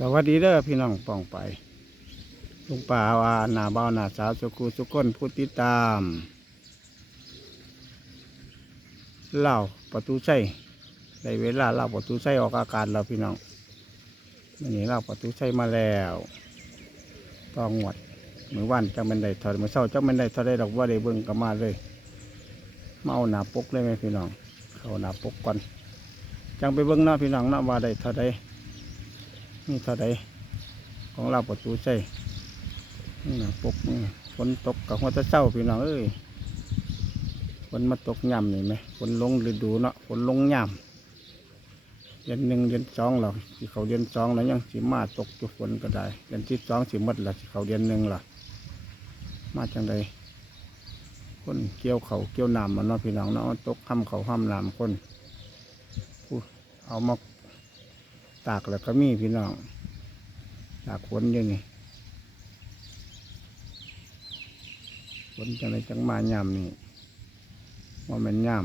สวัสดีเด้อพี่น้องป่องไปลุงป่าว่าหนาเบาหนาสาวสุกูสุก้นผู้ติดตามเล่าประตูใส่ได้เวลาเล่าประตูใส่ออกอากาศแล้วพี่น้องวันนี้เล่าประตูใส่มาแล้วต้องหวดมือวันจังเป็นได้ถอดมือเศร้าจังเป็นได้ถอดได้ดอกว่าได้เบิ่งก็มาเลยเอาหน้าปกเลยไหมพี่น้อง เขาหน้าปกก่อนจังไปเบิ่งเนาพี่น้องเนาว่าได้เท่าใด นี่เท่าใดของเราประตูใส่นี่นะปกฝนตกกับหัวตะเศร้าพี่น้องเอ้ยฝนมาตกย่ำนี่ไหมฝนลงฤดูเนาะฝนลงย่ำเดือนหนึ่งเดือนสองเราสิเขาเดือนสองแล้วยังสิมาตกจุฝนก็ได้เดือนที่สองสิหมดละสิเขาเดือนหนึ่งล่ะมาจังใดคนเกี่ยวเขาเกี่ยวน้ำมันเนาะพี่น้องเนาะตกห้ำเขาห้ำน้ำคนเอามา ตากแล้วก็มีพี่น้องตากฝนอยู่นี่ฝนจังไรจังมายามนี่ว่ามันยาม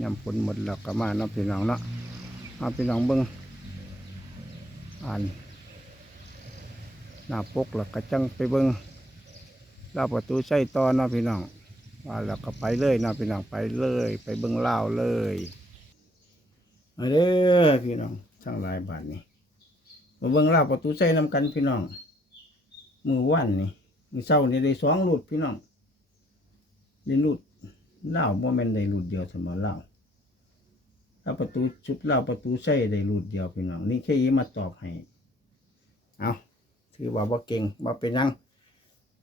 ยามฝนหมดแล้วก็มาเนาะพี่น้องเนาะเอาพี่น้องเบิ้งอ่านหน้าปกแล้วก็จังไปเบิ้งลาประตูใส่ต่อเนาะพี่น้องว่าแล้วก็ไปเลยเนาะพี่น้องไปเลย ไปเบิ้งเล่าเลยมาเด้อพี่น้อง ทั้งหลายบาทนี่มาเบิ่งลาประตูใส่นำกันพี่น้อง มือวันนี่มือเศร้านี่ได้สองลูดพี่น้องได้ลูดเลาวบ่แม่นได้ลูดเดียวเสมอเลาวลาประตูชุดเลาประตูใส่ได้ลูดเดียวพี่น้อง นี่แค่ยีมาตอบให้ เอาถือว่าบ่เก่งบ่เป็นยัง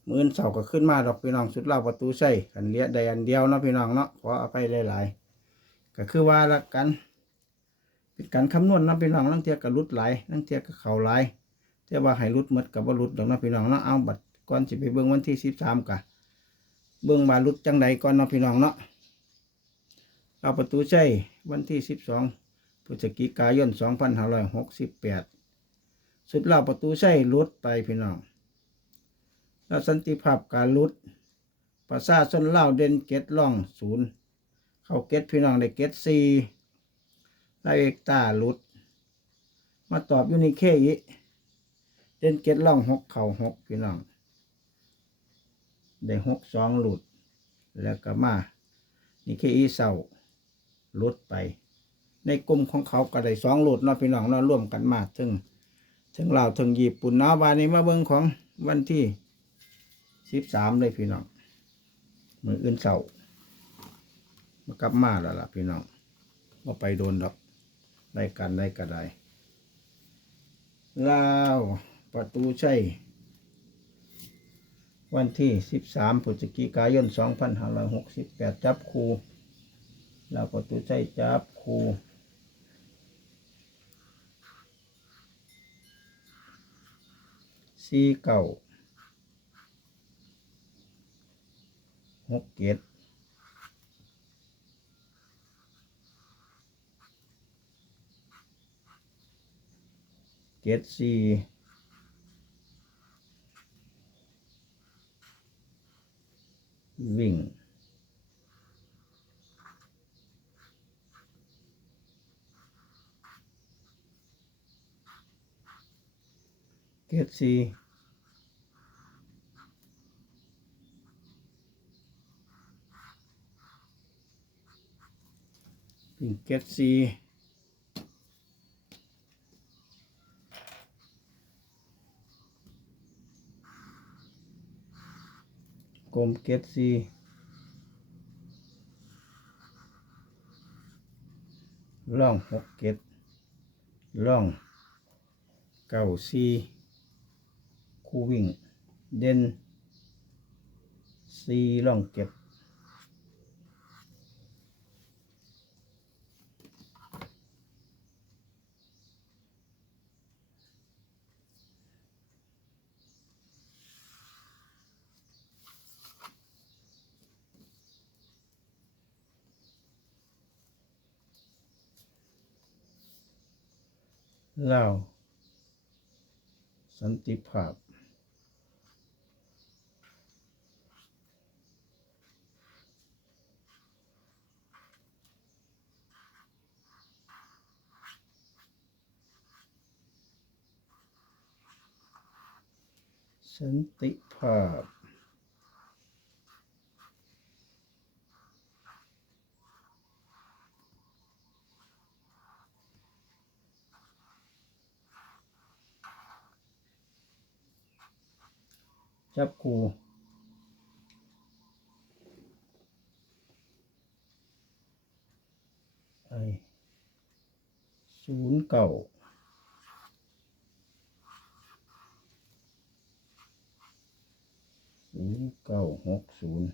มือนเสาก็ขึ้นมาดอกพี่น้องชุดเลาประตูใส่กันเลียได้อันเดียวเนาะพี่น้องเนาะขออภัยหลาย ๆ ก็คือว่าละกัน เป็นการคำนวณนาะพี่น้องลังเทียกับรุดไหลายลังเทียกับเขาไหลเทียว่าให้รุดหมดกับว่ารุดดอกนาะพี่น้องเนาะเอาบัตรก่อนจะไปเบิ่งวันที่สิบสามกะเบิ่งบารุดจังใดก่อนเนาะพี่น้องเนาะเอาประตูใช้วันที่สิบสองพฤศจิกายนสองพันห้าร้อยหกสิบแปดสุดเล่าประตูใช้รุดไปพี่น้องแล้วสันติภาพการรุดภาษาชนเล่าเด่นเกตล่องศูนย์เข้าเกตพี่น้องได้เกตสี่ ไลเอกตาหลุด มาตอบอยู่ในเคอีเด่นเก็ดล่องหกเข่าหกพี่น้อง ได้หกสองหลุด แล้วก็มานี่เคอีเศร้าหลุดไป ในกลุ่มของเขาก็ได้สองหลุดเนาะพี่น้องเนาะร่วมกันมาถึงถึงลาวถึงญี่ปุ่นเนาะวันนี้มาเบิ่งของวันที่สิบสามเลยพี่น้องมืออื่นเสาร์มากลับมาแล้วล่ะพี่น้องว่าไปโดนดอก ได้กันได้ก็ไดลาวประตูชัยวันที่สิบสามพฤศจิกายนสองพันห้าร้อยหกสิบแปดจับคูลาวประตูชัยจับคูสี่เก้าหกเจ็ด เจ็ดสี่วิ่งเจ็ดสี่วิ่งเจ็ดสี่ กลมเกตซีล่องหกเกตล่องเก้าซีคู่วิ่ง เด่นซีล่องเก็บ เล่าสันติภาพ สันติภาพ จับกูไอศูนย์เก่าศูนย์เก้าหกศูนย์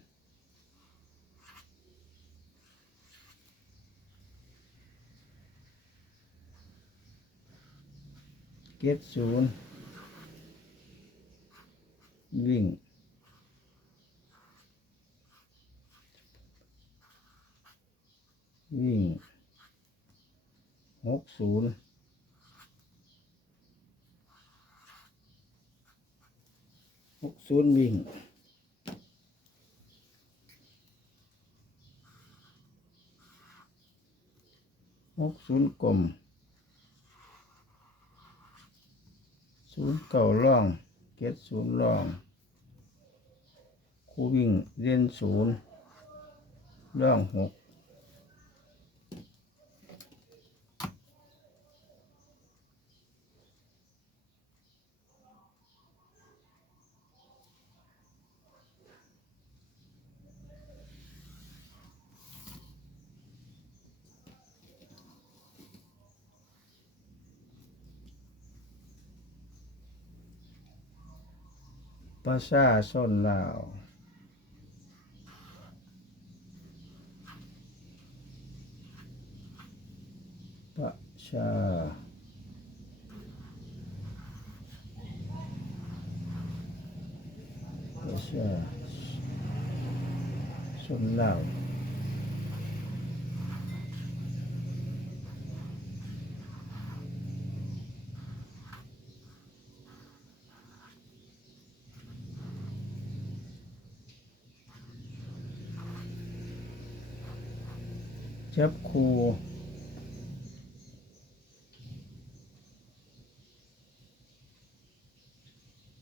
เก็ดศูนย์ วิ่ง วิ่งหกศูนย์หกศูนย์วิ่งหกศูนย์กลมศูนย์เก่าล่องเก็ดศูนย์ล่อง คู่วิ่งเล่นศูนย์ล่องหกประชาชนลาว ประชา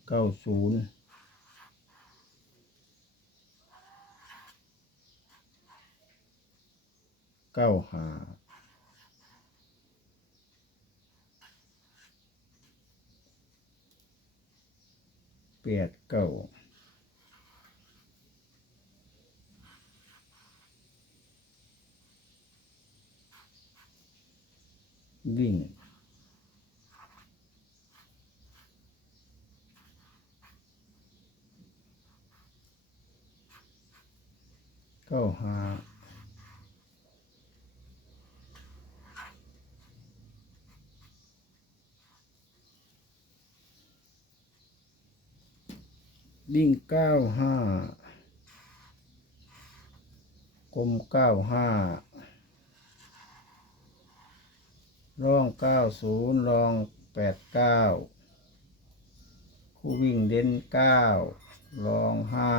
ประชาชนลาวจับคูเก้าศูนย์เก้าห้าแปดเก้าวิ่ง เก้าห้า วิ่งเก้าห้ากลมเก้าห้าร่องเก้าศูนย์รองแปดเก้าคู่วิ่งเด่นเก้ารองห้า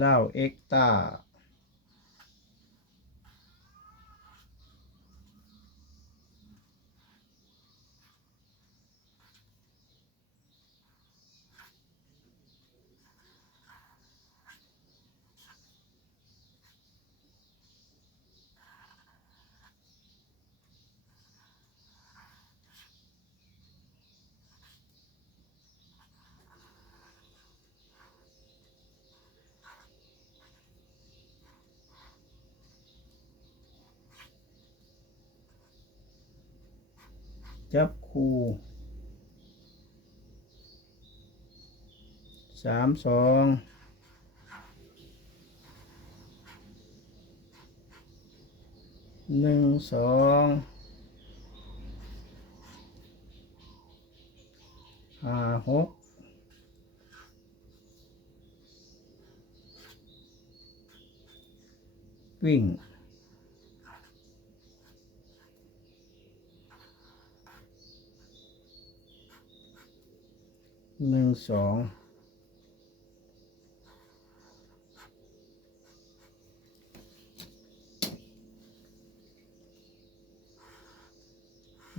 เหล้าเอ็กตา จับคู่สามสองหนึ่งสองห้าหกวิ่ง หนึ่งสอง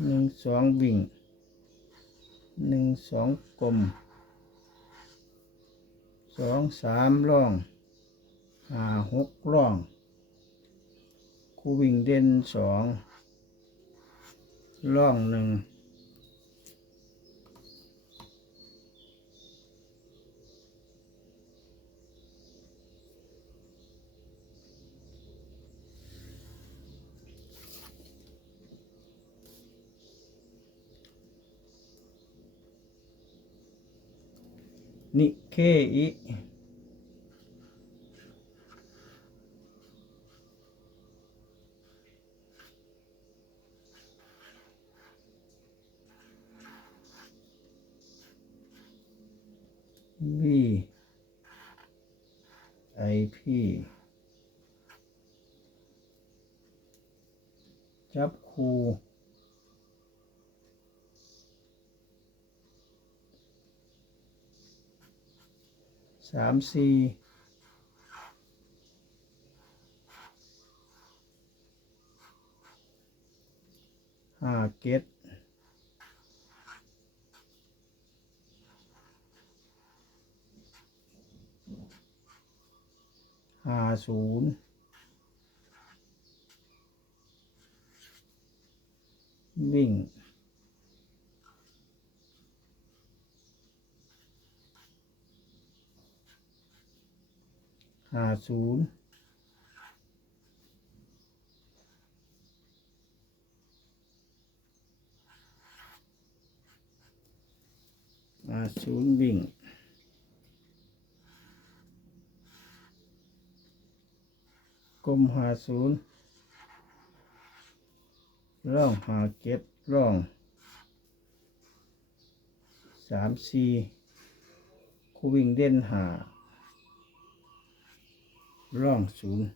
หนึ่งสองวิ่งหนึ่งสองกลมสองสามร่องห้าหกร่องคูวิ่งเด่นสองร่องหนึ่ง นิเคอิวีไอพีจับคู สามสี่ห้าเก็ดห้าศูนย์วิ่ง ห้าศูนย์ห้าศูนย์วิ่งกลมหาศูนย์ร่องหาเก็ดร่องสามสี่คูวิ่งเด่นหา ร่องศูนย์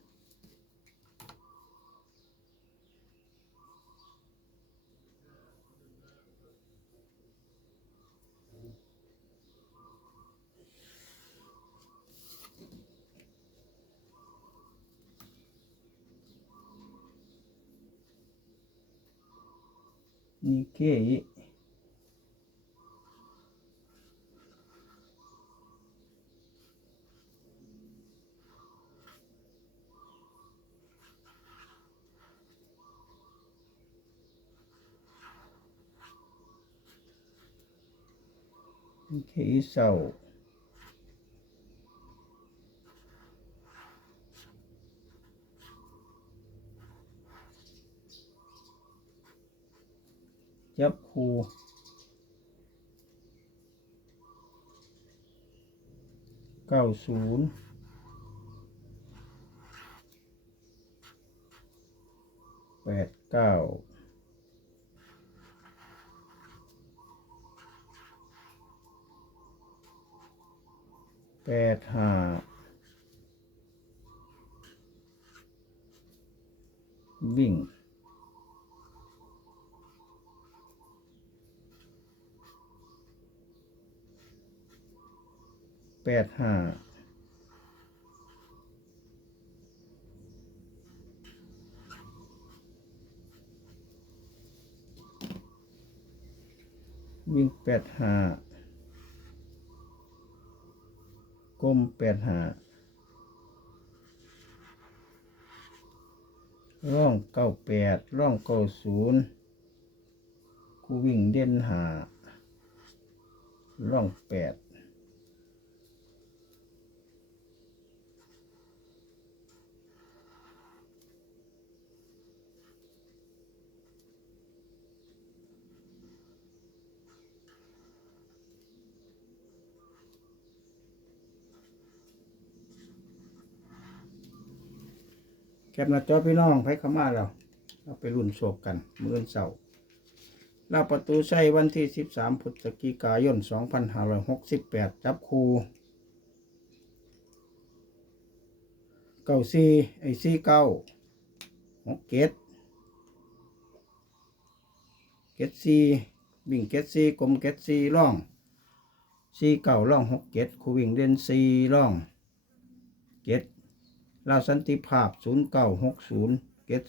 นี่เก อินี่เกอิเศร้าจับคูเก้าศูนย์แปดเก้า แปดห้าวิ่งแปดห้าวิ่งแปดห้าก ลมแปดหาร่องเก้าแปดร่องเก้าศูนย์กูวิ่งเด่นหาร่องแปด แคปหน้าจอพี่น้องไผเข้ามาแล้วเราไปรุ่นโศกกันเมื้ออนเสาร์ลาประตูใช้วันที่ 13พฤศจิกายน 2568 จับคูเก้าสี่ไอสี่เก้าหกเกตเกตสี่วิ่งเกตสี่กลมเกตสี่ร่องสี่เก้าร่องหกเจ็ดคูวิ่งเด่นสี่ร่องเจ็ด ลาสันติภาพ 0 9 6 0เกต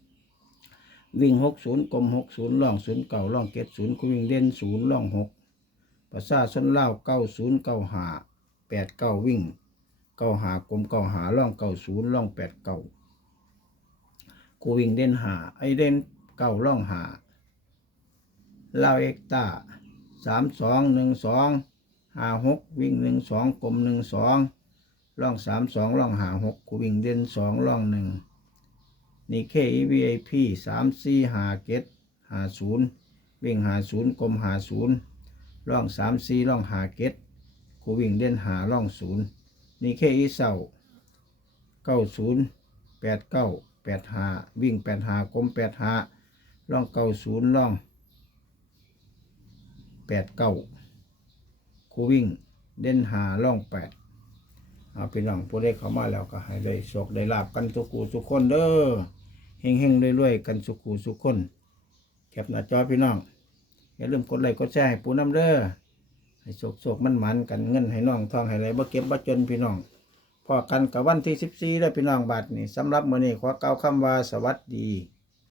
0วิ่ง 60กลม60ล่อง0เก่าล่องเกต0คุวิ่งเด่น0ล่อง6ภาษาส้นเล่า90 95 89 วิ่ง95กลม95ล่อง90ล่อง89คูวิ่งเด่น5ไอเด่นเก่าล่อง5เล่าเอ็กตา3 2 1 2 5 6 วิ่ง 1 2กลม1 2 ร่องสามสองร่องหาหกวิ่งเด่นสองร่องหนึ่งนี่เคอีวีไอพีสามสี่หาเกตหาศูนย์วิ่งหาศูนย์กลมหาศูนย์ร่องสามสี่ร่องหาเกตคูวิ่งเด่นหาร่องศูนย์นี่เคอีเศร้าเก้าศูนย์แปดเก้าแปดหาวิ่งแปดหากลมแปดหาร่องเก้าศูนย์ร่องแปดเก้าคูวิ่งเด่นหาร่องแปด เอาพี่น้องผู้ได้เข้ามาแล้วก็ให้ได้โชคได้ลาบกันสุกูสุกคนเด้อเฮงเฮงๆรวยๆกันสุกูสุกคนแคปหน้าจอพี่น้องอย่าลืมกดไลค์กดแชร์ให้ปูน้ำเด้อให้โชคโชคมันมันกันเงินให้น้องทองให้ไหลบ่เก็บบ่จนพี่น้องพอกันกับวันที่สิบสี่ได้พี่น้องบาทนี่สำหรับมื้อนี้ขอกล่าคำว่าสวัสดี